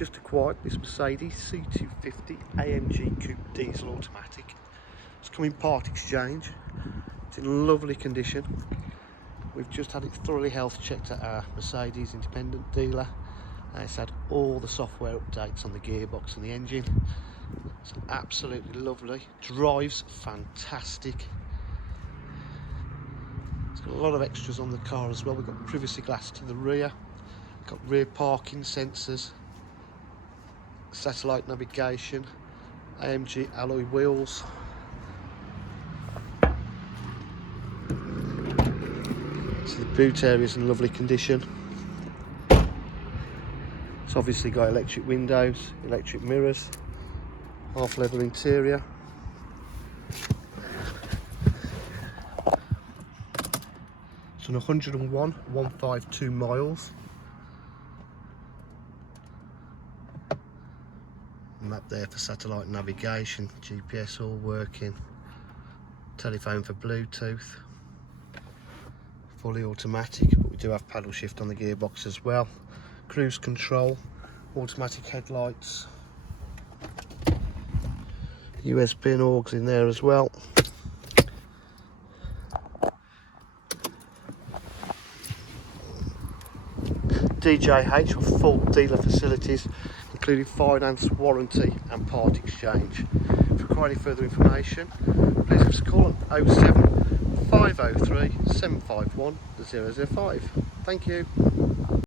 just acquired this Mercedes C250 AMG Coupe diesel automatic. It's come in part exchange. It's in lovely condition. We've just had it thoroughly health checked at our Mercedes independent dealer. It's had all the software updates on the gearbox and the engine. It's absolutely lovely. Drives fantastic. It's got a lot of extras on the car as well. We've got privacy glass to the rear. Got rear parking sensors, satellite navigation, AMG alloy wheels. So the boot area is in lovely condition. It's obviously got electric windows, electric mirrors, half level interior. It's on 101,152 miles. Map there for satellite navigation, GPS all working, telephone for Bluetooth, fully automatic, but we do have paddle shift on the gearbox as well, cruise control, automatic headlights, USB and AUX in there as well. DJH with full dealer facilities, including finance, warranty and part exchange. If you require any further information, please give us a call on 07 503 751 005. Thank you.